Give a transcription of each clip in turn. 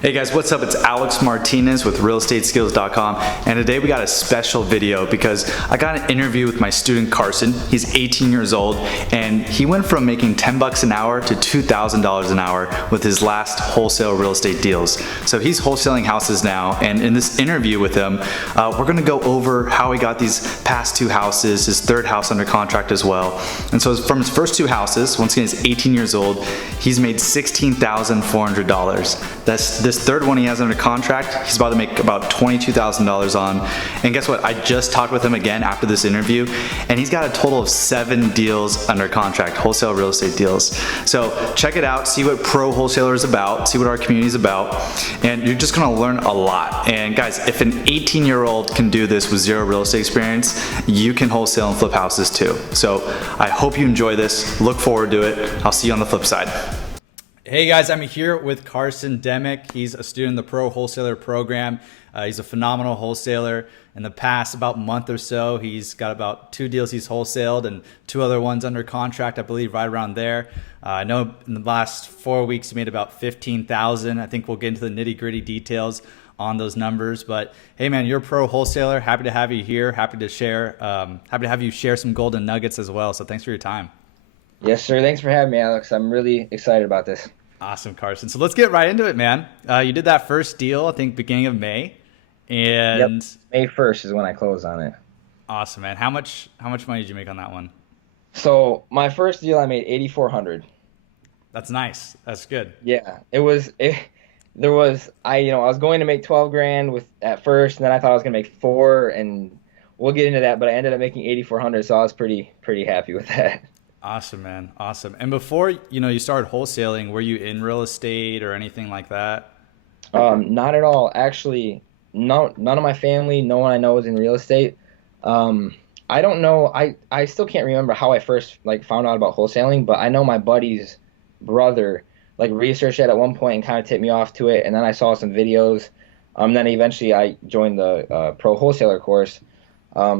Hey guys, what's up? It's Alex Martinez with realestateskills.com, and today we got a special video because I got an interview with my student Carson. He's 18 years old and he went from making 10 bucks an hour to $2,000 an hour with his last wholesale real estate deals. So he's wholesaling houses now, and in this interview with him, we're gonna go over how he got these past two houses, his third house under contract as well. And so from his first two houses, once again he's 18 years old, he's made $16,400. This third one he has under contract, he's about to make about $22,000 on. And guess what? I just talked with him again after this interview, and he's got a total of 7 deals under contract, wholesale real estate deals. So check it out, see what Pro Wholesaler is about, see what our community is about, and you're just gonna learn a lot. And guys, if an 18-year-old can do this with zero real estate experience, you can wholesale and flip houses too. So I hope you enjoy this. Look forward to it. I'll see you on the flip side. Hey guys, I'm here with Carson Demick. He's a student in the Pro Wholesaler Program. He's a phenomenal wholesaler. In the past about month or so, he's got about 2 deals he's wholesaled and 2 other ones under contract, I believe, right around there. I know in the last 4 weeks he made about $15,000. I think we'll get into the nitty-gritty details on those numbers. But hey man, you're a pro wholesaler. Happy to have you here. Happy to have you share some golden nuggets as well. So thanks for your time. Yes, sir. Thanks for having me, Alex. I'm really excited about this. Awesome, Carson. So let's get right into it, man. You did that first deal, I think, beginning of May, and yep. May 1st is when I closed on it. Awesome, man. How much money did you make on that one? So my first deal, I made $8,400. That's nice. That's good. Yeah, I was going to make 12 grand at first, and then I thought I was gonna make 4, and we'll get into that. But I ended up making 8,400, so I was pretty happy with that. Awesome, man. Awesome. And before you started wholesaling, were you in real estate or anything like that? Not at all. Actually, none of my family, no one I know is in real estate. I don't know. I still can't remember how I first found out about wholesaling, but I know my buddy's brother researched it at one point and kind of tipped me off to it, and then I saw some videos. Then eventually I joined the Pro Wholesaler course.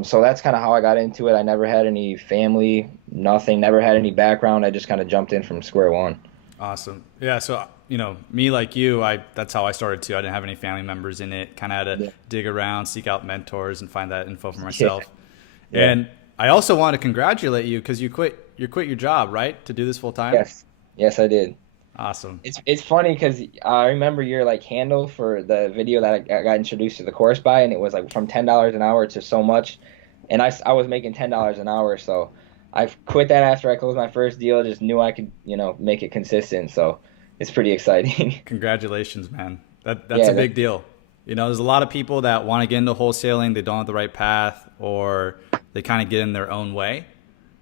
So that's kind of how I got into it. I never had any family, nothing, never had any background. I just kind of jumped in from square one. Awesome. Yeah. So, me like you, that's how I started too. I didn't have any family members in it. Kind of had to dig around, seek out mentors and find that info for myself. Yeah. And I also want to congratulate you because you quit your job, right? To do this full time? Yes. Yes, I did. Awesome. It's funny because I remember your handle for the video that I got introduced to the course by, and it was from $10 an hour to so much, and I was making $10 an hour, so I quit that after I closed my first deal. Just knew I could make it consistent, so it's pretty exciting. Congratulations, man. That's a big deal. There's a lot of people that want to get into wholesaling, they don't have the right path, or they kind of get in their own way.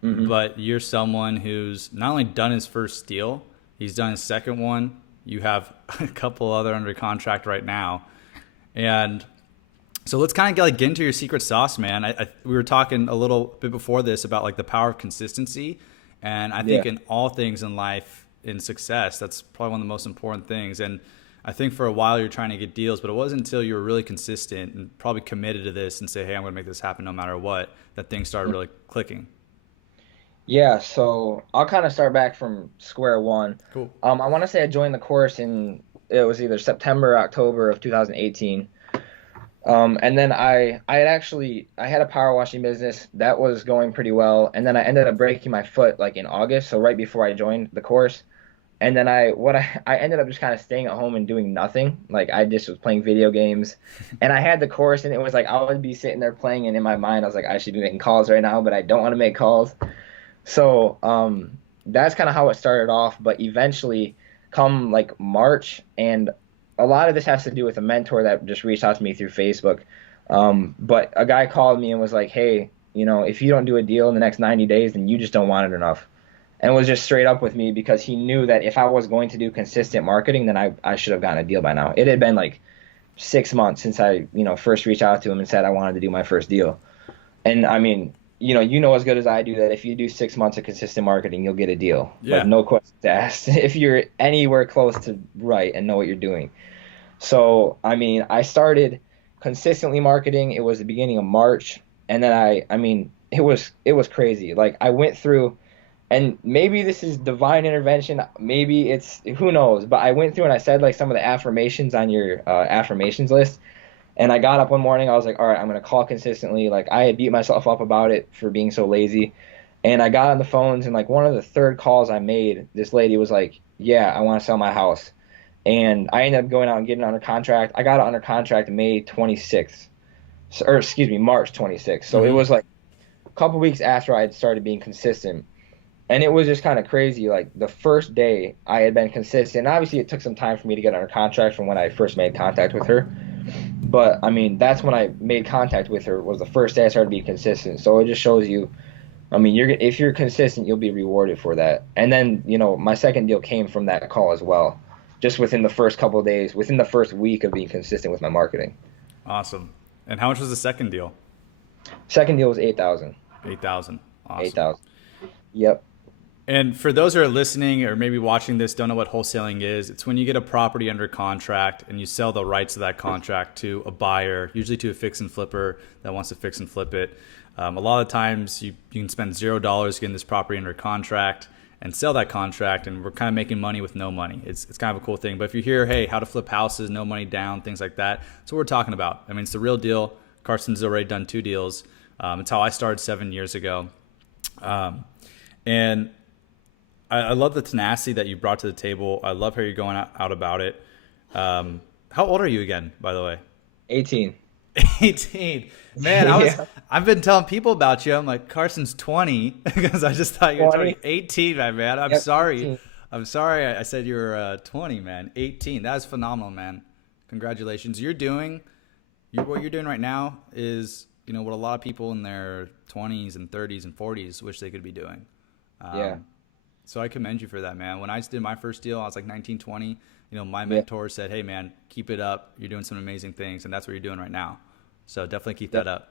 Mm-hmm. But you're someone who's not only done his first deal, he's done his second one. You have a couple other under contract right now. And so let's kind of get into your secret sauce, man. We were talking a little bit before this about the power of consistency. And I think in all things in life, in success, that's probably one of the most important things. And I think for a while you're trying to get deals, but it wasn't until you were really consistent and probably committed to this and say, hey, I'm going to make this happen no matter what, that things started really clicking. Yeah, so I'll kind of start back from square one. Cool. I want to say I joined the course it was either September or October of 2018. And then I had a power washing business that was going pretty well, and then I ended up breaking my foot in August, so right before I joined the course. And then I ended up just kind of staying at home and doing nothing. I just was playing video games, and I had the course, and it was I would be sitting there playing, and in my mind I was I should be making calls right now, but I don't want to make calls. So that's kind of how it started off, but eventually come March, and a lot of this has to do with a mentor that just reached out to me through Facebook. But a guy called me and was like, hey, if you don't do a deal in the next 90 days, then you just don't want it enough. And was just straight up with me because he knew that if I was going to do consistent marketing, then I should have gotten a deal by now. It had been 6 months since I, first reached out to him and said I wanted to do my first deal. And I mean, you know as good as I do that if you do 6 months of consistent marketing, you'll get a deal. Yeah. No questions asked. If you're anywhere close to right and know what you're doing. So, I mean, I started consistently marketing. It was the beginning of March. And then it was crazy. I went through And maybe this is divine intervention. Maybe it's, who knows? But I went through and I said like some of the affirmations on your affirmations list. And I got up one morning. I was like, all right, I'm gonna call consistently. Like I had beat myself up about it for being so lazy. And I got on the phones, and like one of the third calls I made, this lady was like, yeah, I want to sell my house. And I ended up going out and getting it under contract. I got it under contract May 26th, or excuse me, March 26th. So it Mm-hmm. was like a couple weeks after I had started being consistent. And it was just kind of crazy. Like the first day I had been consistent. Obviously, it took some time for me to get under contract from when I first made contact with her. But I mean, that's when I made contact with her, was the first day I started being consistent. So it just shows you, I mean, if you're consistent, you'll be rewarded for that. And then, my second deal came from that call as well. Just within the first couple of days, within the first week of being consistent with my marketing. Awesome. And how much was the second deal? Second deal was 8,000. 8,000. Awesome. 8,000. Yep. And for those who are listening or maybe watching this, don't know what wholesaling is, it's when you get a property under contract and you sell the rights of that contract to a buyer, usually to a fix and flipper that wants to fix and flip it. A lot of times you can spend $0 getting this property under contract and sell that contract, and we're kind of making money with no money. It's kind of a cool thing. But if you hear, hey, how to flip houses, no money down, things like that, that's what we're talking about. I mean, it's the real deal. Carson's already done 2 deals. It's how I started 7 years ago. And I love the tenacity that you brought to the table. I love how you're going out about it. How old are you again, by the way? 18. 18. Man, Yeah. I've been telling people about you. I'm like, Carson's 20 because I just thought you were 20. 18, my man. I'm Yep, sorry. 18. I'm sorry I said you were 20, man. 18. That's phenomenal, man. Congratulations. What you're doing right now is, what a lot of people in their 20s and 30s and 40s wish they could be doing. Yeah. So I commend you for that, man. When I did my first deal, I was like 19, 20. My Yeah. mentor said, hey, man, keep it up. You're doing some amazing things, and that's what you're doing right now. So definitely keep Yeah. that up.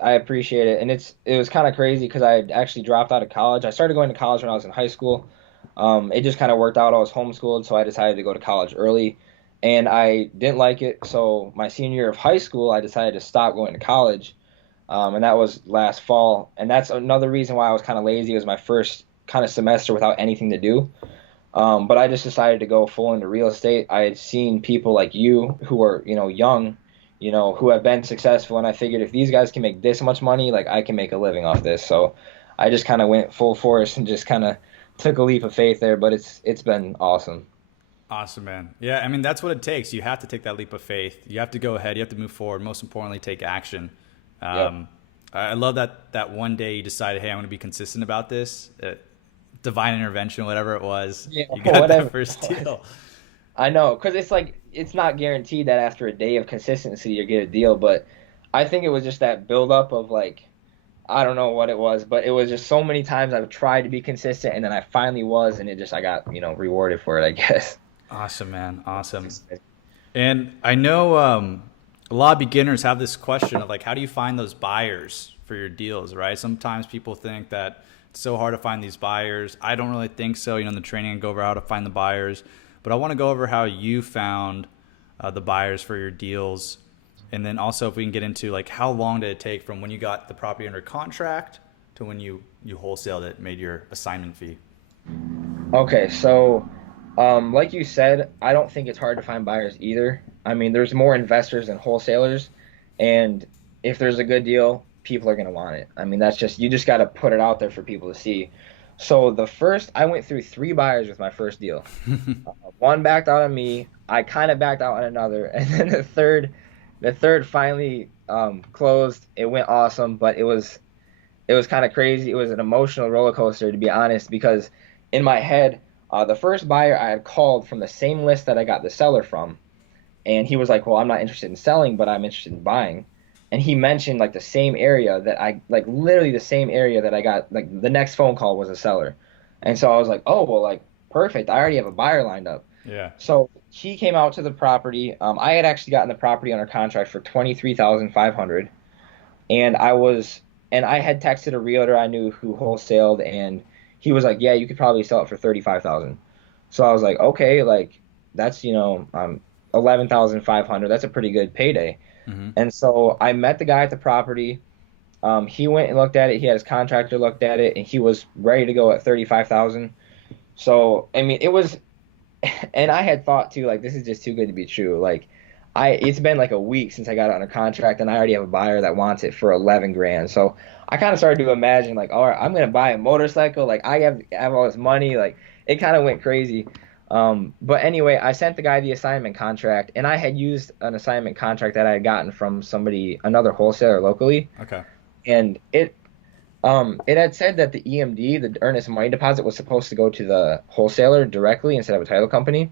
I appreciate it. And it was kind of crazy because I had actually dropped out of college. I started going to college when I was in high school. It just kind of worked out. I was homeschooled, so I decided to go to college early. And I didn't like it. So my senior year of high school, I decided to stop going to college. And that was last fall. And that's another reason why I was kind of lazy. It was my first kind of semester without anything to do. But I just decided to go full into real estate. I had seen people like you who are, young, who have been successful, and I figured if these guys can make this much money, like I can make a living off this. So I just kind of went full force and just kind of took a leap of faith there, but it's been awesome. Awesome, man. Yeah, I mean, that's what it takes. You have to take that leap of faith. You have to go ahead. You have to move forward. Most importantly, take action. Yep. I love that one day you decided, hey, I'm going to be consistent about this. Divine intervention, whatever it was. Yeah, You got whatever. that first deal. I know, because it's like it's not guaranteed that after a day of consistency you get a deal, but I think it was just that buildup of like I don't know what it was, but it was just so many times I've tried to be consistent, and then I finally was, and I got rewarded for it, I guess. Awesome, man. Awesome. And I know a lot of beginners have this question of like, how do you find those buyers for your deals, right? Sometimes people think that it's so hard to find these buyers. I don't really think so. In the training, I go over how to find the buyers, but I want to go over how you found the buyers for your deals. And then also if we can get into like, how long did it take from when you got the property under contract to when you wholesaled it, made your assignment fee? Okay, so like you said, I don't think it's hard to find buyers either. I mean, there's more investors than wholesalers, and if there's a good deal, people are going to want it. I mean, that's just, you just got to put it out there for people to see. So I went through 3 buyers with my first deal. One backed out on me. I kind of backed out on another, and then the third finally closed. It went awesome, but it was kind of crazy. It was an emotional roller coaster, to be honest, because in my head, the first buyer I had called from the same list that I got the seller from, and he was like, "Well, I'm not interested in selling, but I'm interested in buying." And he mentioned like the same area that literally the same area that I got, like the next phone call was a seller. And so I was like, "Oh, well, like perfect. I already have a buyer lined up." Yeah. So he came out to the property. I had actually gotten the property under contract for 23,500, and I had texted a realtor I knew who wholesaled, and he was like, "Yeah, you could probably sell it for 35,000." So I was like, "Okay, like that's 11,500. That's a pretty good payday." Mm-hmm. And so I met the guy at the property. He went and looked at it. He had his contractor looked at it, and he was ready to go at 35,000. So I mean, it was, and I had thought too, like this is just too good to be true. Like it's been like a week since I got it under contract, and I already have a buyer that wants it for 11 grand. So I kind of started to imagine like, all right, I'm gonna buy a motorcycle. Like I have all this money. Like it kind of went crazy. But anyway, I sent the guy the assignment contract, and I had used an assignment contract that I had gotten from another wholesaler locally, Okay. and it had said that the EMD, the earnest money deposit, was supposed to go to the wholesaler directly instead of a title company.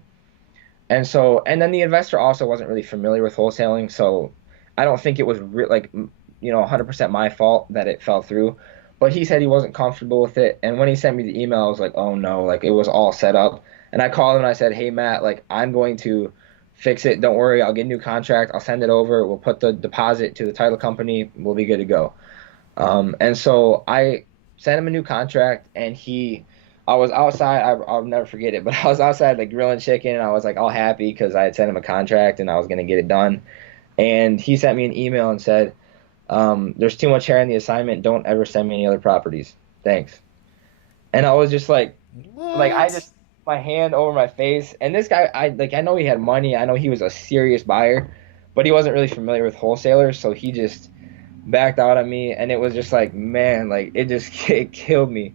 And then the investor also wasn't really familiar with wholesaling, so I don't think it was 100% my fault that it fell through. But he said he wasn't comfortable with it, and when he sent me the email, I was like, oh no, like it was all set up. And I called him and I said, hey Matt, like I'm going to fix it. Don't worry, I'll get a new contract. I'll send it over. We'll put the deposit to the title company. We'll be good to go. And so I sent him a new contract, and I was outside. I'll never forget it, but I was outside like grilling chicken, and I was like all happy because I had sent him a contract and I was gonna get it done. And he sent me an email and said, "There's too much hair in the assignment. Don't ever send me any other properties. Thanks." And I was just like I What? just my hand over my face. And this guy, I know he had money. I know he was a serious buyer, but he wasn't really familiar with wholesalers, so he just backed out on me, and it was just like, man, like it just it killed me.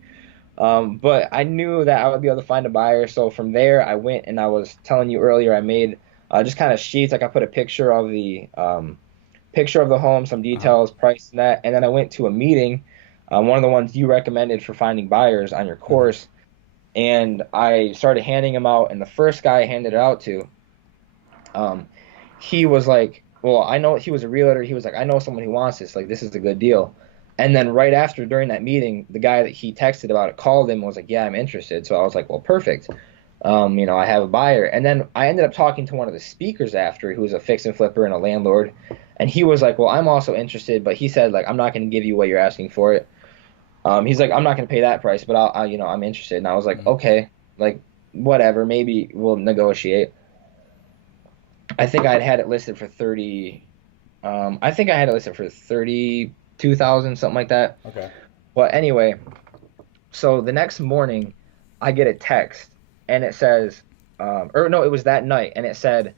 But I knew that I would be able to find a buyer. So from there, I went and I was telling you earlier, I made just kind of sheets. Like I put a picture of the home, some Uh-huh. details, price, and that. And then I went to a meeting, one of the ones you recommended for finding buyers on your Hmm. course, and I started handing them out. And the first guy I handed it out to, um, he was like, well, I know he was a realtor. He was like, I know someone who wants this. Like, this is a good deal. And then right after, during that meeting, the guy that he texted about it called him and was like, yeah, I'm interested. So I was like, well, perfect. I have a buyer. And then I ended up talking to one of the speakers after, who was a fix and flipper and a landlord. And he was like, well, I'm also interested, but he said, like, I'm not going to give you what you're asking for it. He's like, I'm not going to pay that price, but I'm interested. And I was like, Hmm. okay, like, whatever, maybe we'll negotiate. I think I'd had it listed for 30. I think I had it listed for 32,000, something like that. Okay. But anyway, so the next morning, I get a text, and it says, or no, it was that night, and it said,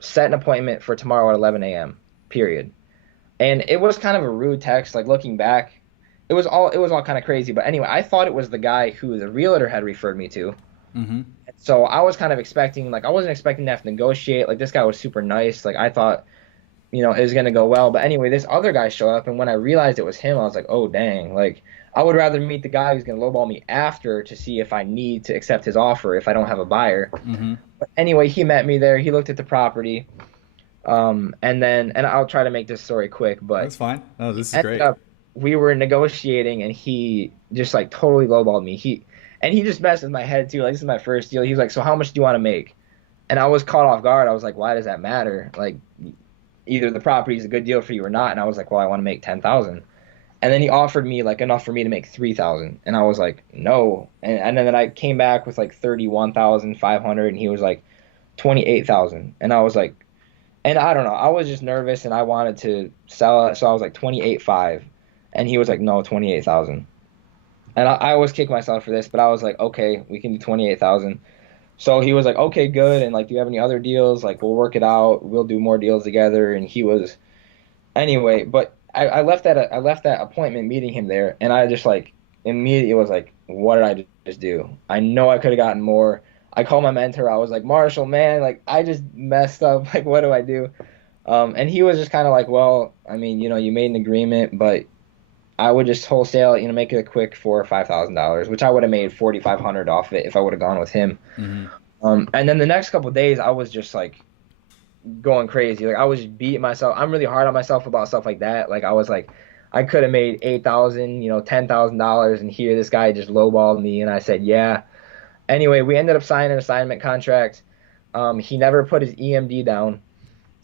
set an appointment for tomorrow at 11 a.m. Period. And it was kind of a rude text. Like looking back, it was all kind of crazy. But anyway, I thought it was the guy who the realtor had referred me to. Hmm. So I was kind of expecting, like, I wasn't expecting to have to negotiate. Like, this guy was super nice. Like, I thought, it was gonna go well. But anyway, this other guy showed up, and when I realized it was him, I was like, oh dang. Like, I would rather meet the guy who's gonna lowball me after to see if I need to accept his offer if I don't have a buyer. Hmm. But anyway, he met me there. He looked at the property, and I'll try to make this story quick, but That's fine. Oh, this is ended great. up we were negotiating, and he just like totally lowballed me. He just messed with my head too. Like, this is my first deal. He was like, so how much do you want to make? And I was caught off guard. I was like, why does that matter? Like, either the property is a good deal for you or not. And I was like, well, I want to make 10,000. And then he offered me like enough for me to make 3,000. And I was like, no. And then I came back with like 31,500, and he was like 28,000. And I was like, and I don't know, I was just nervous and I wanted to sell it, so I was like 28.5, and he was like, no, 28,000. And I always kick myself for this, but I was like, okay, we can do 28,000. So he was like, okay, good. And like, do you have any other deals? Like, we'll work it out. We'll do more deals together. And he was anyway. But I left that appointment meeting him there, and I just like immediately was like, what did I just do? I know I could have gotten more. I called my mentor. I was like, Marshall, man, like I just messed up. Like, what do I do? And he was just kind of like, well, I mean, you made an agreement, but I would just wholesale, make it a quick $4,000 or $5,000, which I would have made 4,500 off it if I would have gone with him. Hmm. And then the next couple of days, I was just like going crazy. Like I was beating myself. I'm really hard on myself about stuff like that. Like I was like, I could have made 8,000, $10,000, and here this guy just lowballed me, and I said yeah. Anyway, we ended up signing an assignment contract. He never put his EMD down,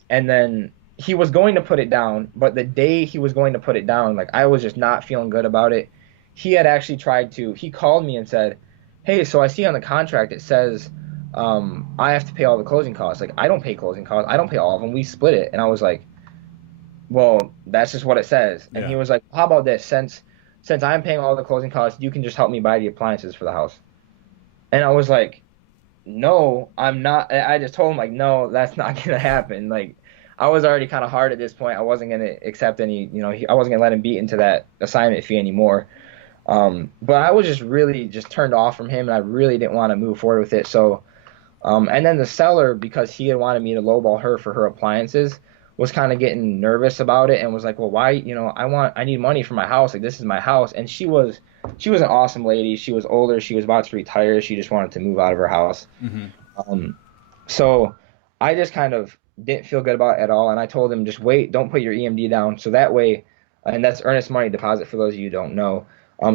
and then he was going to put it down, but the day he was going to put it down, like I was just not feeling good about it. He had actually tried to. He called me and said, "Hey, so I see on the contract it says I have to pay all the closing costs. Like I don't pay closing costs. I don't pay all of them. We split it." And I was like, well, that's just what it says. And he Yeah. was like, how about this? Since I'm paying all the closing costs, you can just help me buy the appliances for the house. And I was like, no, I'm not. I just told him like, no, that's not gonna happen. Like, I was already kind of hard at this point. I wasn't gonna accept any, I wasn't gonna let him beat into that assignment fee anymore. But I was just really just turned off from him, and I really didn't want to move forward with it. So, and then the seller, because he had wanted me to lowball her for her appliances, was kind of getting nervous about it and was like, well, why, I need money for my house. Like, this is my house. And she was an awesome lady. She was older. She was about to retire. She just wanted to move out of her house. Hmm. Um, so I just kind of didn't feel good about it at all. And I told him, just wait, don't put your EMD down. So that way, and that's earnest money deposit for those of you who don't know.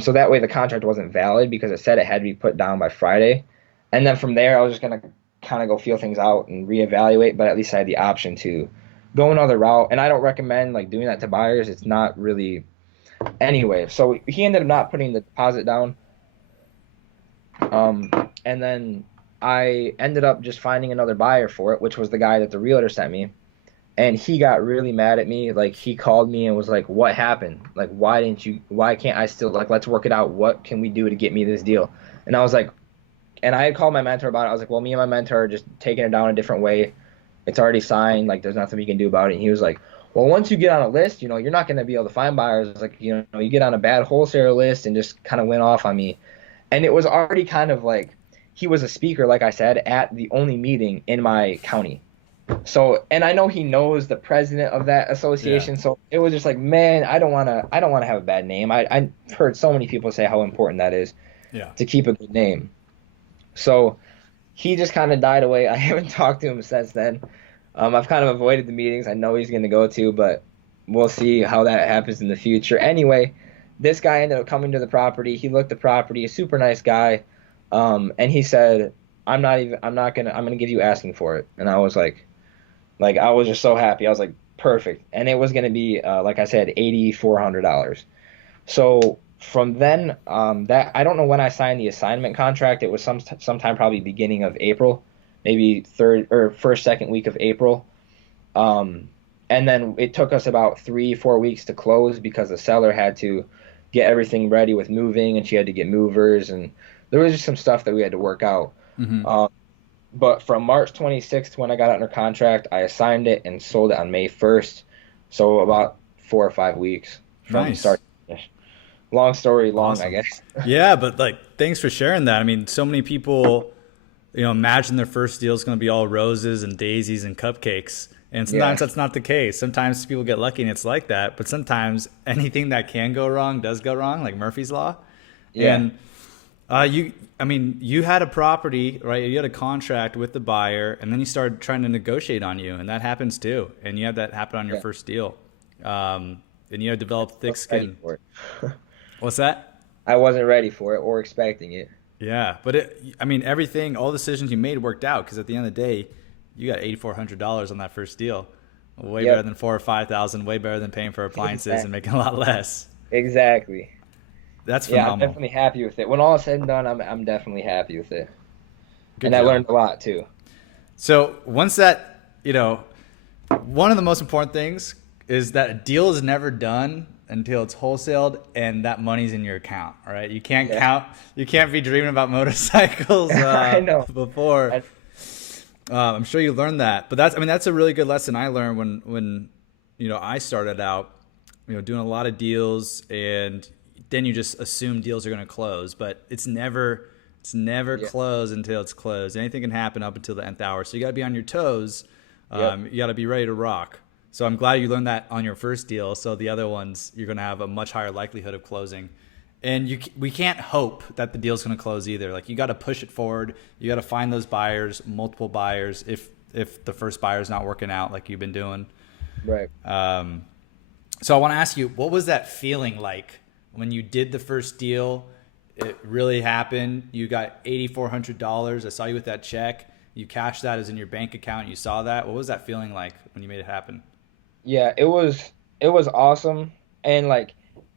So that way the contract wasn't valid because it said it had to be put down by Friday. And then from there, I was just going to kind of go feel things out and reevaluate, but at least I had the option to go another route. And I don't recommend like doing that to buyers. It's not really anyway. So he ended up not putting the deposit down. Um, and then I ended up just finding another buyer for it, which was the guy that the realtor sent me. And he got really mad at me. Like he called me and was like, "What happened? Like, why can't I still like, let's work it out. What can we do to get me this deal?" And I was like, and I had called my mentor about it. I was like, "Well, me and my mentor are just taking it down a different way. It's already signed. Like, there's nothing we can do about it." And he was like, "Well, once you get on a list, you're not going to be able to find buyers. It's like, you get on a bad wholesaler list," and just kind of went off on me. And it was already kind of like he was a speaker, like I said, at the only meeting in my county. So, and I know he knows the president of that Yeah. association. So it was just like, man, I don't want to have a bad name. I've heard so many people say how important that is Yeah. to keep a good name. So he just kind of died away. I haven't talked to him since then. I've kind of avoided the meetings I know he's going to go to, but we'll see how that happens in the future. Anyway, this guy ended up coming to the property. He looked at the property, a super nice guy. And he said, I'm gonna give you asking for it. And I was like I was just so happy. I was like, perfect. And it was gonna be, like I said, $8,400. So from then, that I don't know when I signed the assignment contract. It was sometime probably beginning of April, maybe third or first, second week of April. Um, and then it took us about 3, 4 weeks to close because the seller had to get everything ready with moving, and she had to get movers, and there was just some stuff that we had to work out. Hmm. Um, but from March 26th, when I got under contract, I assigned it and sold it on May 1st. So about 4 or 5 weeks from Nice. start to finish. Long story long, I Awesome. guess. Yeah, but like, thanks for sharing that. I mean, so many people, imagine their first deal is going to be all roses and daisies and cupcakes. And Yeah, sometimes that's not the case. Sometimes people get lucky and it's like that. But sometimes anything that can go wrong does go wrong, like Murphy's Law. yeah, And I mean, you had a property, right? You had a contract with the buyer, and then you started trying to negotiate on you, and that happens too. And you had that happen on your yeah. first deal, and you had developed I thick wasn't ready skin. for it. What's that? I wasn't ready for it or expecting it. Yeah, but I mean, everything, all the decisions you made worked out because at the end of the day, you got $8,400 on that first deal. Way better Yep. than 4 or 5,000. Way better than paying for appliances and Exactly. making a lot less. Exactly. That's Yeah, I'm phenomenal. definitely happy with it. When all is said and done, I'm definitely happy with it. Good And I job. learned a lot too. So once that, one of the most important things is that a deal is never done until it's wholesaled and that money's in your account. All right, you can't Yeah. count. You can't be dreaming about motorcycles I know. before. I, I'm sure you learned that, but that's a really good lesson I learned when I started out, doing a lot of deals, and then you just assume deals are going to close, but it's never yeah. closed until it's closed. Anything can happen up until the nth hour, so you got to be on your toes. Yep. You got to be ready to rock. So I'm glad you learned that on your first deal. So the other ones, you're going to have a much higher likelihood of closing. And we can't hope that the deal's going to close either. Like, you got to push it forward. You got to find those buyers, multiple buyers, if the first buyer's not working out like you've been doing. Right. So I want to ask you, what was that feeling like when you did the first deal? It really happened. You got $8,400. I saw you with that check. You cashed that as in your bank account. You saw that. What was that feeling like when you made it happen? Yeah, it was awesome. And like,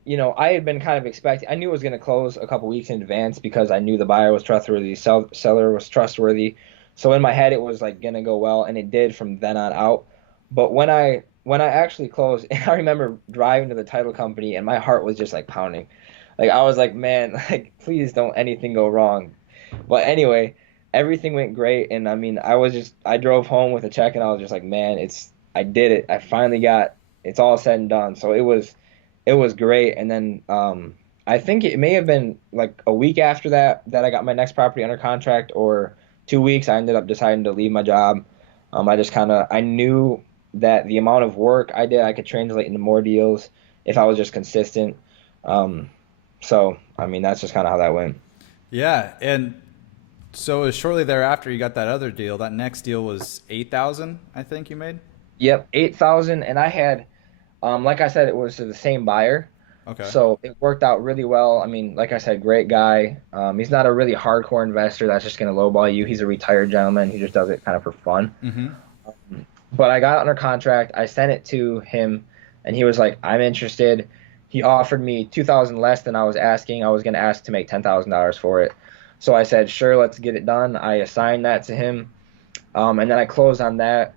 I had been kind of expecting. I knew it was going to close a couple weeks in advance because I knew the buyer was trustworthy, seller was trustworthy. So in my head, it was like going to go well, and it did from then on out. But when I when I actually closed, I remember driving to the title company and my heart was just like pounding. Like I was like, man, like please don't anything go wrong. But anyway, everything went great, and I mean, I drove home with a check, and I was just like, man, I did it. I finally got it's all said and done. So it was great. And then I think it may have been like a week after that I got my next property under contract, or 2 weeks. I ended up deciding to leave my job. I just kind of I knew that the amount of work I did, I could translate into more deals if I was just consistent. Um, so I mean, that's just kind of how that went. Yeah, and so it was shortly thereafter you got that other deal. That next deal was 8,000, I think you made. Yep, 8,000, and I had, like I said, it was to the same buyer, Okay. so it worked out really well. I mean, like I said, great guy. He's not a really hardcore investor that's just gonna lowball you. He's a retired gentleman. He just does it kind of for fun. Mm-hmm. But I got it under contract. I sent it to him, and he was like, "I'm interested." He offered me 2,000 less than I was asking. I was gonna ask to make $10,000 for it, so I said, "Sure, let's get it done." I assigned that to him, and then I closed on that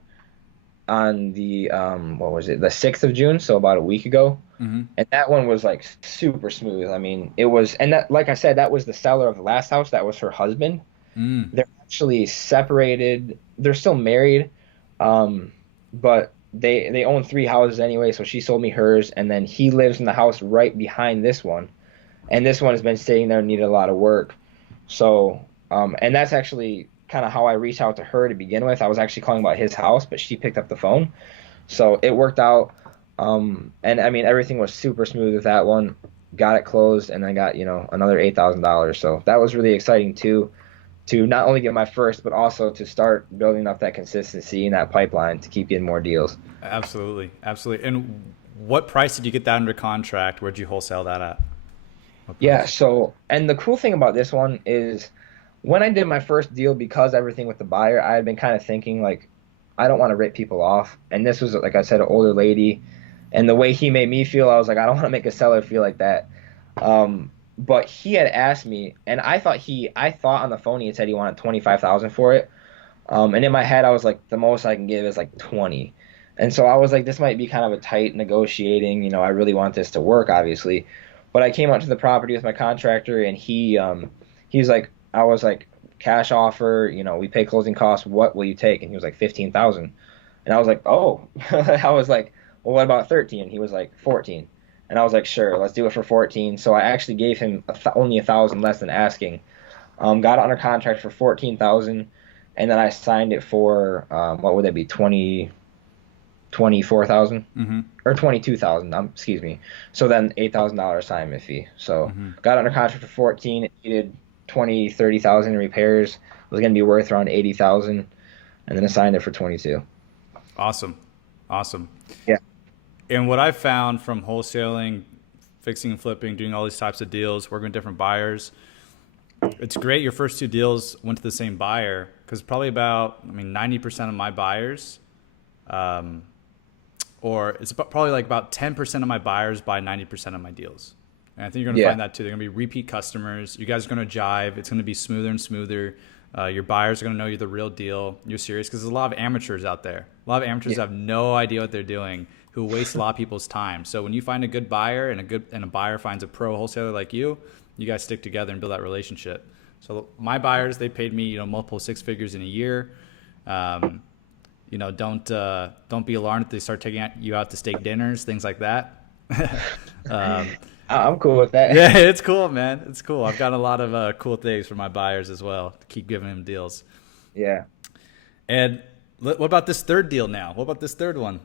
on the what was it, the 6th of June, so about a week ago. Mm-hmm. And that one was like super smooth. I mean, it was, and that, like I said, that was the seller of the last house. That was her husband. Mm. They're actually separated. They're still married, but they own three houses anyway. So she sold me hers, and then he lives in the house right behind this one, and this one has been sitting there and needed a lot of work. So, and that's actually kind of how I reached out to her to begin with. I was actually calling about his house, but she picked up the phone, so it worked out. And I mean, everything was super smooth with that one. Got it closed, and I got, another $8,000. So that was really exciting too, to not only get my first, but also to start building up that consistency in that pipeline to keep getting more deals. Absolutely, absolutely. And what price did you get that under contract? Where'd you wholesale that at? What Yeah. price? So, and the cool thing about this one is when I did my first deal, because everything with the buyer, I had been kind of thinking like, I don't want to rip people off. And this was, like I said, an older lady. And the way he made me feel, I was like, I don't want to make a seller feel like that. But he had asked me, and I thought on the phone he had said he wanted 25,000 for it. And in my head, I was like, the most I can give is like 20. And so I was like, this might be kind of a tight negotiating. I really want this to work, obviously. But I came out to the property with my contractor, and he's like, I was like, cash offer. We pay closing costs. What will you take? And he was like, 15,000. And I was like, oh. I was like, well, what about 13? He was like, 14. And I was like, sure, let's do it for 14. So I actually gave him only 1,000 less than asking. Got it under contract for 14,000, and then I signed it for what would that be, 24,000 Mm-hmm. or 22,000? Excuse me. So then $8,000 assignment fee. So Mm-hmm. got under contract for 14. It needed 30,000 in repairs. It was going to be worth around 80,000, and then assigned it for 22. Awesome, awesome. Yeah. And what I've found from wholesaling, fixing and flipping, doing all these types of deals, working with different buyers, it's great your first two deals went to the same buyer, because probably about, 90% of my buyers, or it's probably like about 10% of my buyers buy 90% of my deals. And I think you're going to Yeah. find that too. They're going to be repeat customers. You guys are going to jive. It's going to be smoother and smoother. Your buyers are going to know you're the real deal. You're serious, because there's a lot of amateurs out there. A lot of amateurs Yeah. have no idea what they're doing, who waste a lot of people's time. So when you find a good buyer and a buyer finds a pro wholesaler like you guys stick together and build that relationship. So my buyers, they paid me, multiple six figures in a year. Don't be alarmed if they start taking you out to steak dinners, things like that. um, I'm cool with that. yeah, it's cool, man. It's cool. I've gotten a lot of cool things from my buyers as well to keep giving them deals. Yeah. And what about this third deal now? What about this third one?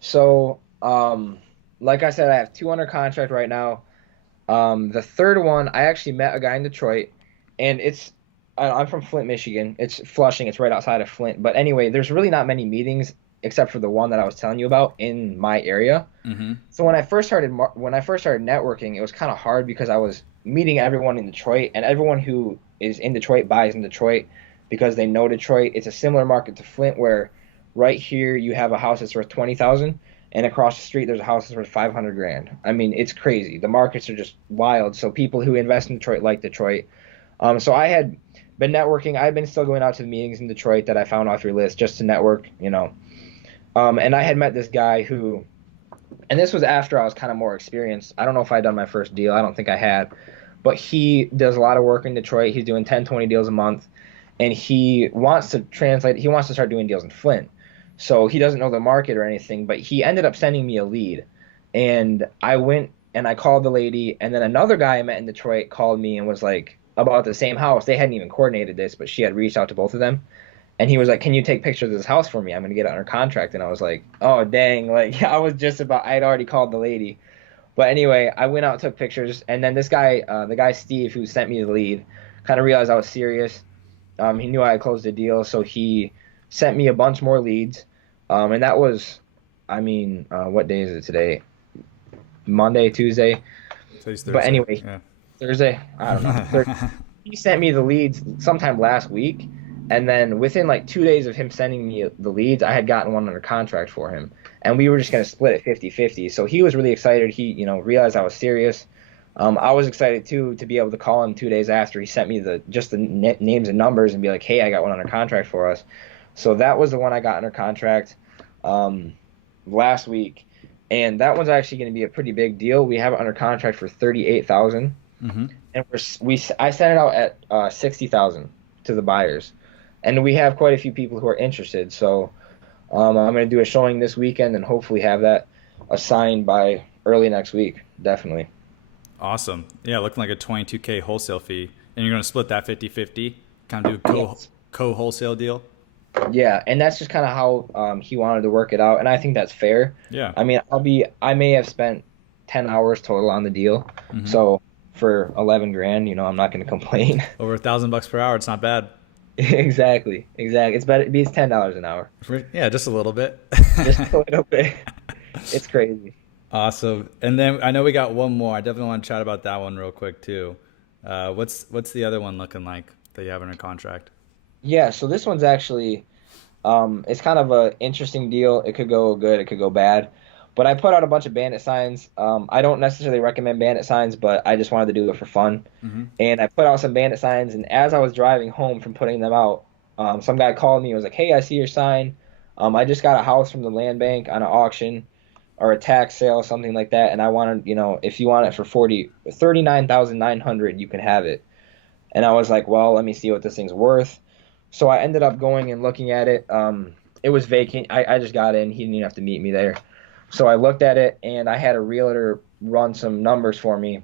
So, like I said, I have two under contract right now. The third one, I actually met a guy in Detroit, and I'm from Flint, Michigan. It's Flushing. It's right outside of Flint. But anyway, there's really not many meetings except for the one that I was telling you about in my area. Mm-hmm. So when I first started networking, it was kind of hard because I was meeting everyone in Detroit, and everyone who is in Detroit buys in Detroit because they know Detroit. It's a similar market to Flint, where right here you have a house that's worth 20,000, and across the street there's a house that's worth 500 grand. I mean, it's crazy. The markets are just wild. So people who invest in Detroit like Detroit. So I had been networking. I've been still going out to the meetings in Detroit that I found off your list just to network. And I had met this guy who, and this was after I was kind of more experienced. I don't know if I had done my first deal. I don't think I had, but he does a lot of work in Detroit. He's doing 10, 20 deals a month, and he wants to translate. He wants to start doing deals in Flint. So he doesn't know the market or anything, but he ended up sending me a lead. And I went and I called the lady, and then another guy I met in Detroit called me and was like about the same house. They hadn't even coordinated this, but she had reached out to both of them. And he was like, "Can you take pictures of this house for me? I'm gonna get it under contract." And I was like, "Oh dang!" Like I was just about, I'd already called the lady. But anyway, I went out, took pictures, and then this guy, the guy Steve, who sent me the lead, kind of realized I was serious. He knew I had closed the deal, so he sent me a bunch more leads. And that was, I mean, what day is it today? Monday, Tuesday. Today's Thursday. But anyway, Yeah. Thursday, I don't know. He sent me the leads sometime last week, and then within like 2 days of him sending me the leads, I had gotten one under contract for him, and we were just going to split it 50-50. So he was really excited. He, realized I was serious. I was excited too to be able to call him 2 days after he sent me the names and numbers and be like, "Hey, I got one under contract for us." So that was the one I got under contract last week, and that one's actually going to be a pretty big deal. We have it under contract for 38,000. Mm-hmm. And I sent it out at 60,000 to the buyers, and we have quite a few people who are interested. So I'm going to do a showing this weekend and hopefully have that assigned by early next week. Definitely. Awesome. Yeah, looking like a $22K wholesale fee, and you're going to split that 50-50, kind of do a Yes. co-wholesale deal. Yeah, and that's just kind of how he wanted to work it out, and I think that's fair. Yeah. I mean, I may have spent 10 hours total on the deal, Mm-hmm. so for 11 grand, I'm not going to complain. Over $1,000 per hour. It's not bad. Exactly. It's better. It beats $10 an hour. Yeah, just a little bit. Just a little bit. It's crazy. Awesome. And then I know we got one more. I definitely want to chat about that one real quick too. What's the other one looking like that you have under contract? Yeah, so this one's actually, it's kind of a interesting deal. It could go good, it could go bad. But I put out a bunch of bandit signs. I don't necessarily recommend bandit signs, but I just wanted to do it for fun. Mm-hmm. And I put out some bandit signs, and as I was driving home from putting them out, some guy called me and was like, "Hey, I see your sign. I just got a house from the land bank on an auction or a tax sale, something like that, and I wanted, if you want it for 39,900, you can have it." And I was like, "Well, let me see what this thing's worth." So I ended up going and looking at it. It was vacant. I just got in. He didn't even have to meet me there. So I looked at it, and I had a realtor run some numbers for me,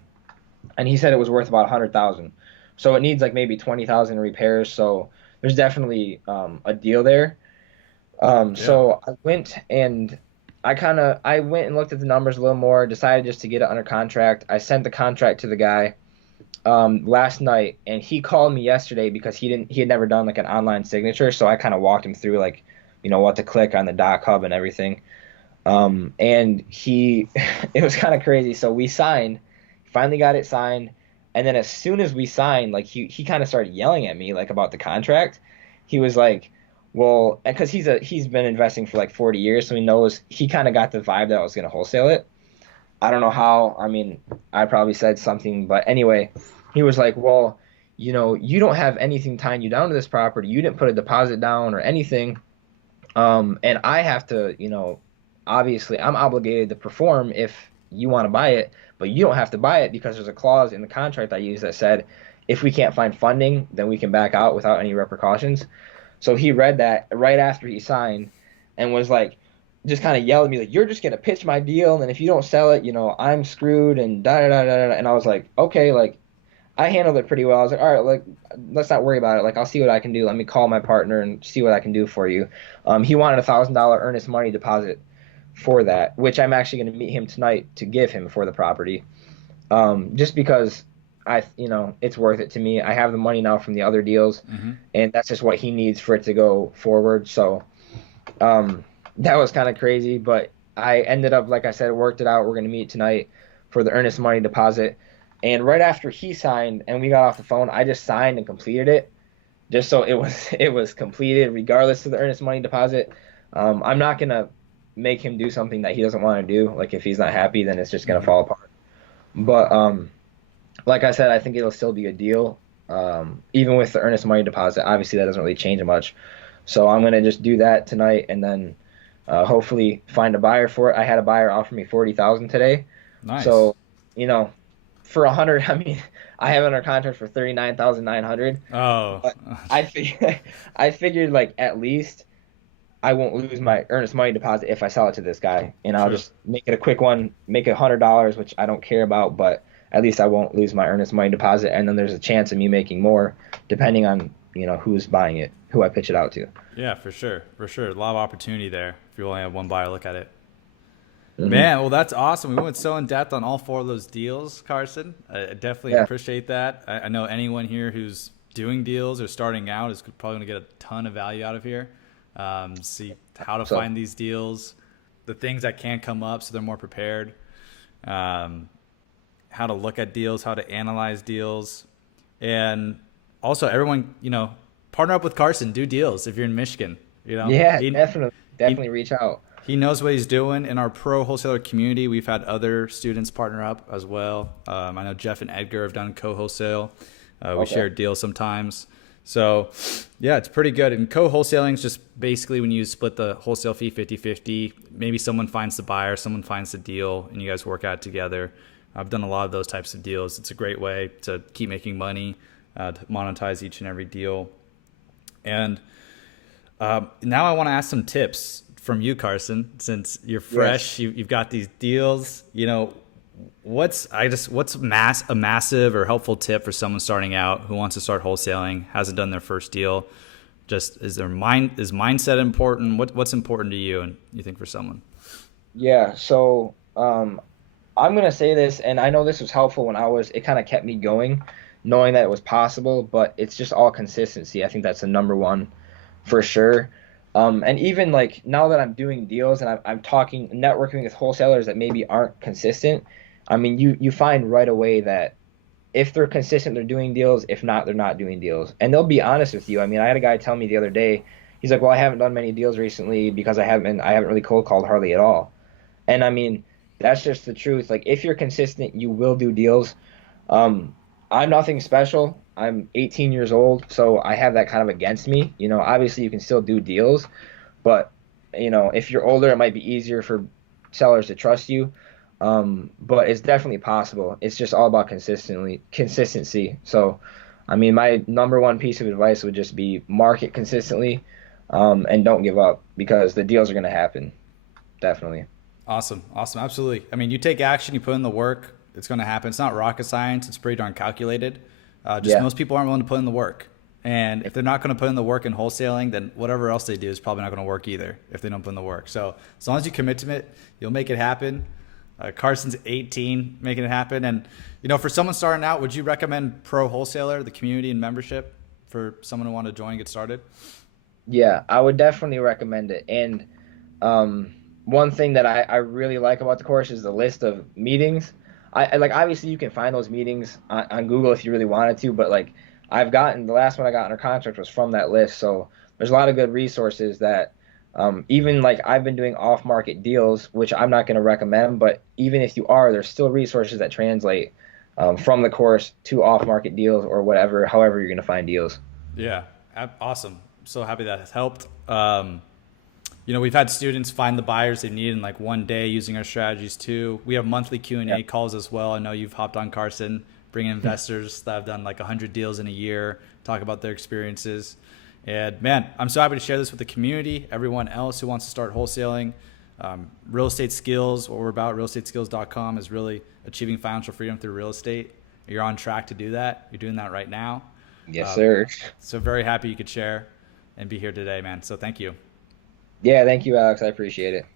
and he said it was worth about 100,000. So it needs like maybe 20,000 repairs. So there's definitely a deal there. So I went and I went and looked at the numbers a little more. Decided just to get it under contract. I sent the contract to the guy last night, and he called me yesterday because he had never done like an online signature. So I kind of walked him through like, what to click on the doc hub and everything. And he, it was kind of crazy. So we finally got it signed. And then as soon as we signed, like he kind of started yelling at me like about the contract. He was like, well, because he's been investing for like 40 years. So he kind of got the vibe that I was going to wholesale it. I don't know how. I mean, I probably said something, but anyway, he was like, well, you don't have anything tying you down to this property. You didn't put a deposit down or anything. And I have to, obviously I'm obligated to perform if you want to buy it, but you don't have to buy it because there's a clause in the contract I used that said if we can't find funding, then we can back out without any repercussions. So he read that right after he signed and was like, just kind of yelled at me like, "You're just going to pitch my deal, and if you don't sell it, I'm screwed," and da da da da da. And I was like, okay, like I handled it pretty well. I was like, all right, like let's not worry about it. Like I'll see what I can do. Let me call my partner and see what I can do for you. He wanted $1,000 earnest money deposit for that, which I'm actually going to meet him tonight to give him for the property. Just because it's worth it to me. I have the money now from the other deals, and that's just what he needs for it to go forward. So, that was kind of crazy, but I ended up, like I said, worked it out. We're going to meet tonight for the earnest money deposit. And right after he signed and we got off the phone, I just signed and completed it just so it was completed regardless of the earnest money deposit. I'm not going to make him do something that he doesn't want to do. Like if he's not happy, then it's just going to fall apart. But like I said, I think it'll still be a deal. Even with the earnest money deposit, obviously that doesn't really change much. So I'm going to just do that tonight and then hopefully find a buyer for it. I had a buyer offer me 40,000 today. Nice. So, you know, for 100, I mean, I have it under contract for 39,900. Oh, But I figured like at least I won't lose my earnest money deposit if I sell it to this guy, and I'll true. just make it a quick one, make it $100, which I don't care about, but at least I won't lose my earnest money deposit, and then there's a chance of me making more, depending on who's buying it, who I pitch it out to. Yeah, for sure. For sure. A lot of opportunity there if you only have one buyer look at it. Hmm. Man, well, that's awesome. We went so in depth on all four of those deals, Carson. I definitely Yeah. appreciate that. I know anyone here who's doing deals or starting out is probably going to get a ton of value out of here. See how to So find these deals, the things that can come up so they're more prepared, um, how to look at deals, how to analyze deals. And also, everyone, partner up with Carson, do deals if you're in Michigan. yeah, definitely, He definitely reach out. he knows what he's doing. In our pro wholesaler community, we've had other students partner up as well. I know Jeff and Edgar have done co-wholesale. We Okay. share deals sometimes. So, yeah, it's pretty good. And co-wholesaling is just basically when you split the wholesale fee 50-50. Maybe someone finds the buyer, someone finds the deal, and you guys work out together. I've done a lot of those types of deals. It's a great way to keep making money, to monetize each and every deal. And now I want to ask some tips from you, Carson, since you're Yes. fresh. You've got these deals. What's a massive or helpful tip for someone starting out who wants to start wholesaling, hasn't done their first deal? Just is mindset important? What's important to you and you think for someone? Yeah. So, I'm gonna say this, and I know this was helpful when it kind of kept me going, knowing that it was possible, but it's just all consistency. I think that's the number one for sure. And even like now that I'm doing deals and I'm talking, networking with wholesalers that maybe aren't consistent, I mean, you find right away that if they're consistent, they're doing deals. If not, they're not doing deals. And they'll be honest with you. I mean, I had a guy tell me the other day, he's like, "Well, I haven't done many deals recently because I haven't really cold called hardly at all." And I mean, that's just the truth. Like, if you're consistent, you will do deals. Um, I'm nothing special. I'm 18 years old, so I have that kind of against me. Obviously you can still do deals, but if you're older, it might be easier for sellers to trust you. But it's definitely possible. It's just all about consistency. So, I mean, my number one piece of advice would just be market consistently, and don't give up because the deals are going to happen. Definitely. Awesome. Awesome. Absolutely. I mean, you take action, you put in the work, it's going to happen. It's not rocket science. It's pretty darn calculated. Just Yeah. most people aren't willing to put in the work. And if they're not going to put in the work in wholesaling, then whatever else they do is probably not going to work either if they don't put in the work. So as long as you commit to it, you'll make it happen. Carson's 18, making it happen. And, for someone starting out, would you recommend Pro Wholesaler, the community and membership, for someone who want to join and get started? Yeah, I would definitely recommend it. And one thing that I really like about the course is the list of meetings. Like obviously you can find those meetings on Google if you really wanted to, but like the last one I got under contract was from that list. So there's a lot of good resources that even like I've been doing off-market deals, which I'm not going to recommend, but even if you are, there's still resources that translate from the course to off-market deals or whatever, however you're going to find deals. Yeah, awesome. So happy that has helped. We've had students find the buyers they need in like one day using our strategies too. We have monthly Yeah. Q&A calls as well. I know you've hopped on Carson, bringing investors that have done like 100 deals in a year, talk about their experiences. And man, I'm so happy to share this with the community, everyone else who wants to start wholesaling. Real estate skills, what we're about, realestateskills.com, is really achieving financial freedom through real estate. You're on track to do that. You're doing that right now. Yes, Um, sir. so very happy you could share and be here today, man. So thank you. Yeah, thank you, Alex. I appreciate it.